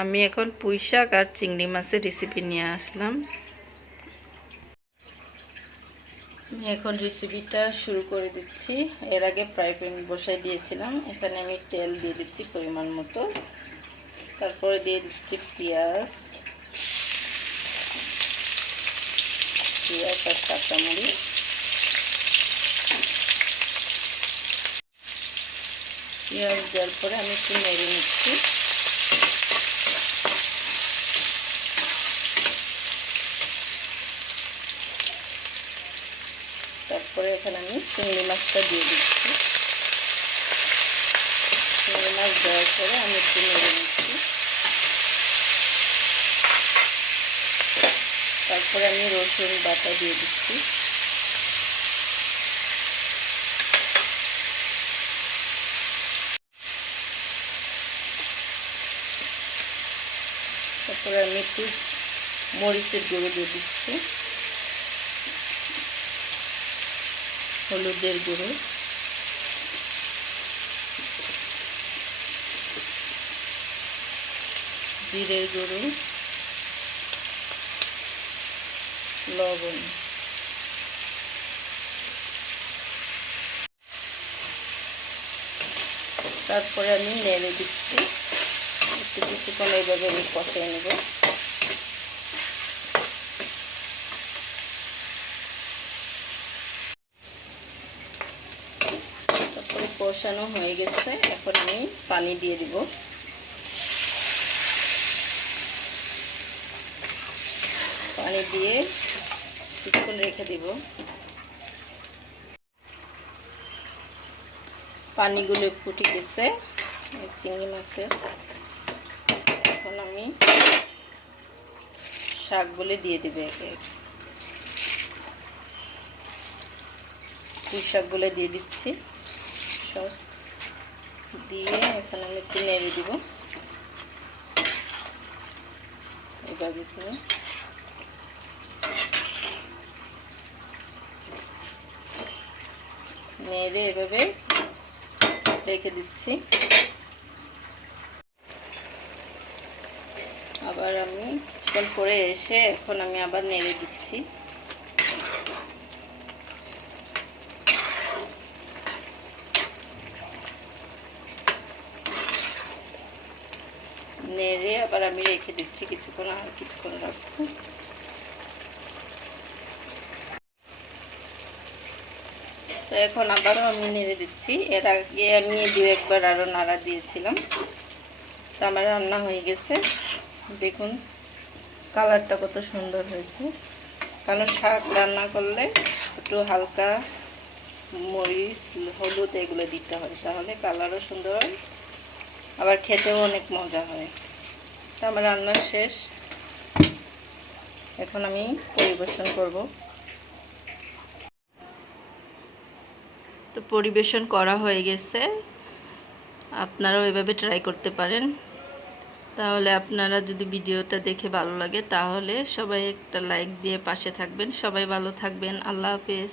আমি এখন পুঁই শাক আর চিংড়ি মাছের রেসিপি নিয়ে আসলাম। আমি এখন রেসিপিটা শুরু করে দিচ্ছি। এর আগে ফ্রাই প্যান বসাই দিয়েছিলাম। এখানে আমি তেল দিয়ে দিচ্ছি পরিমাণ মতো। তারপরে দিয়ে দিচ্ছি পেঁয়াজ। পেঁয়াজ আর কাঁচামরিচ। পেঁয়াজ দেওয়ার পরে আমি একটু নেড়ে নিচ্ছি। তারপরে এখানে আমি চিংড়ি মাছটা দিয়ে দিচ্ছি। চিংড়ি মাছ দেওয়ার পরে আমি একটু নেড়ে নিচ্ছি। তারপরে আমি রসুন বাটা দিয়ে দিচ্ছি। তারপরে আমি একটু মরিচের গুঁড়ো দিয়ে দিচ্ছি। হলুদের গুঁড়ো। জিরের গুঁড়ো। লবণ। তারপরে আমি নেড়ে দিচ্ছি। একটু কিছুক্ষণ এইভাবে আমি কষাই নেব তারপরে কষানো হয়ে গেছে। এখন আমি পানি দিয়ে দিব। পানি দিয়ে কিছুক্ষণ রেখে দিব। পানিগুলো ফুটে গেছে চিংড়ি মাছের। এখন আমি শাকগুলো দিয়ে দেবে একে। পুঁই শাকগুলো দিয়ে দিচ্ছি। সব দিয়ে এখন আমি একটু নেড়ে দিব। এভাবে নেড়ে এভাবে রেখে দিচ্ছি। আবার আমি চিকেন করে এসে এখন আমি আবার নেড়ে দিচ্ছি। নেড়ে আবার আমি রেখে দিচ্ছি কিছুক্ষণ আর কিছুক্ষণ রাখব। তো এখন আবারও আমি নেড়ে দিচ্ছি। এর আগে আমি দু একবার আরও নাড়া দিয়েছিলাম। তো আমার রান্না হয়ে গেছে। দেখুন, কালারটা কত সুন্দর হয়েছে। কারণ শাক রান্না করলে একটু হালকা মরিচ, হলুদ এগুলো দিতে হয়। তাহলে কালারও সুন্দর হয় আবার খেতেও অনেক মজা হয়। তো আমার রান্না শেষ। এখন আমি পরিবেশন করব। তো পরিবেশন করা হয়ে গেছে। আপনারাও এভাবে ট্রাই করতে পারেন। তাহলে আপনারা যদি ভিডিওটা দেখে ভালো লাগে, তাহলে সবাই একটা লাইক দিয়ে পাশে থাকবেন। সবাই ভালো থাকবেন। আল্লাহ হাফেজ।